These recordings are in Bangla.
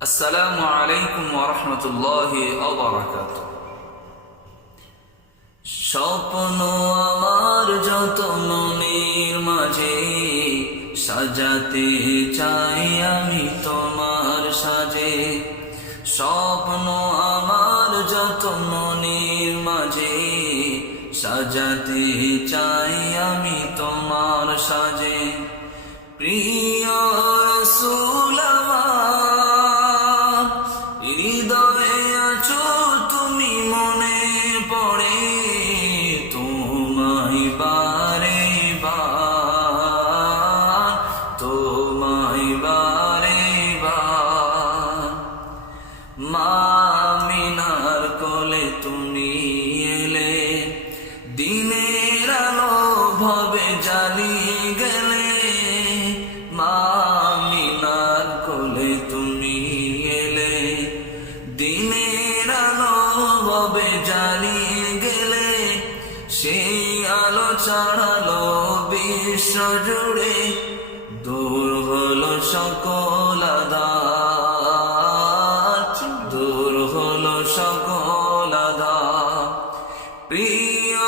আসসালামু আলাইকুম ওয়া রাহমাতুল্লাহি ওয়া বারাকাতুহু। স্বপ্ন আমার যত মনের মাঝে, সাজাতে চাই আমি তোমার সাজে। স্বপ্ন আমার যত মনের মাঝে, সাজাতে চাই আমি তোমার সাজে। প্রিয় রাসূল আমার, হৃদয়ে আছো তুমি, মনে পড়ে তোমায় বারে বার, তোমায় বারে বার। মা আমিনার কোলে তুমি এলে, দিনের আলো ভবে জ্বালিয়ে গেলে। মা আমিনার কোলে তুমি এলে, দিনের আলো ভবে জ্বালিয়ে গেলে। সেই আলো ছড়ালো বিশ্ব জুড়ে, দূর হলো সকল আঁধার, দূর হলো সকল আঁধার। প্রিয়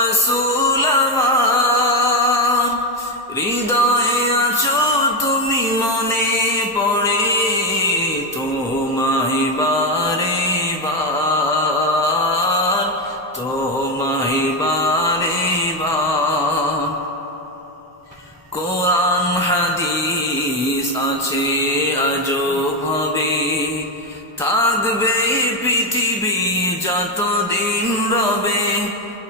রাসূল আমার, হৃদয়ে আছো তুমি, মনে পড়ে তোমায় বারে বার, তোমায় বারে বার। কোরআন হাদিস আছে আজব হবে, থাকবে পৃথিবী যতদিন রবে।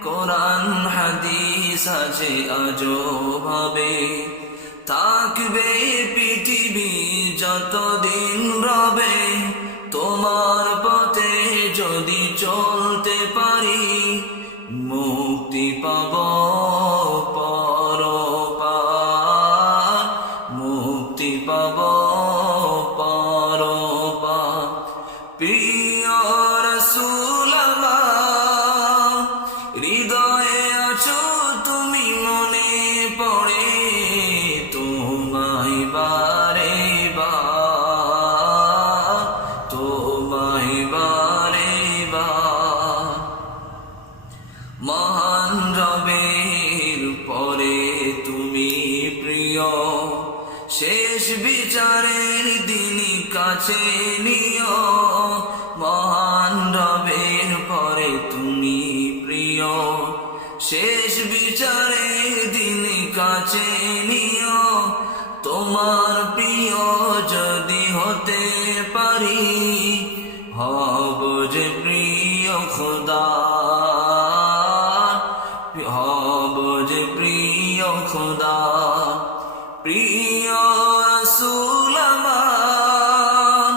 কোরআন হাদিস আছে আজব হবে, থাকবে পৃথিবী যতদিন রবে। তোমার পথে যদি চলতে পারি, মুক্তি পাব পরপার, মুক্তি পাব পরপার। প্রিয় রাসূল আমার, হৃদয়ে আছো তুমি, মনে পড়ে তোমায় বারে বার, তোমায় বারে বার। মহান রবের পরে তুমি প্রিয়, শেষ বিচারের দিনই কাছে নিও। মহান রবের পরে তুমি প্রিয়, শেষ বিচারের দিনই কাছে নিও। তোমার প্রিয় যদি হতে পারি, হব যে প্রিয় খোদা, হব যে প্রিয় খোদা। প্রিয় রাসূল আমার,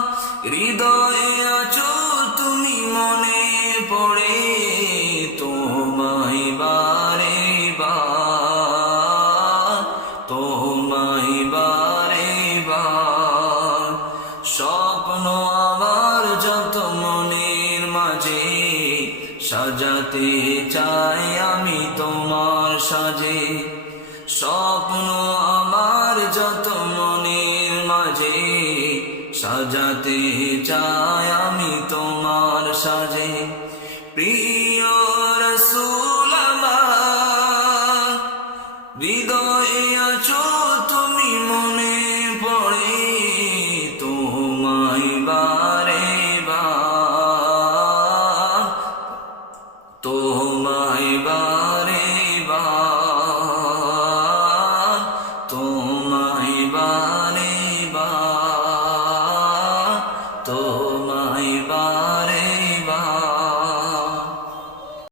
হৃদয়ে আছো তুমি, মনে পড়ে তোমায় বারে বার, তোমায় বারে বার। স্বপ্ন আমার যত মনের মাঝে, সাজাতে চাই আমি তোমার সাজে। স্বপ্ন আমার যত মনের মাঝে, সাজাতে চাই আমি তোমার সাজে।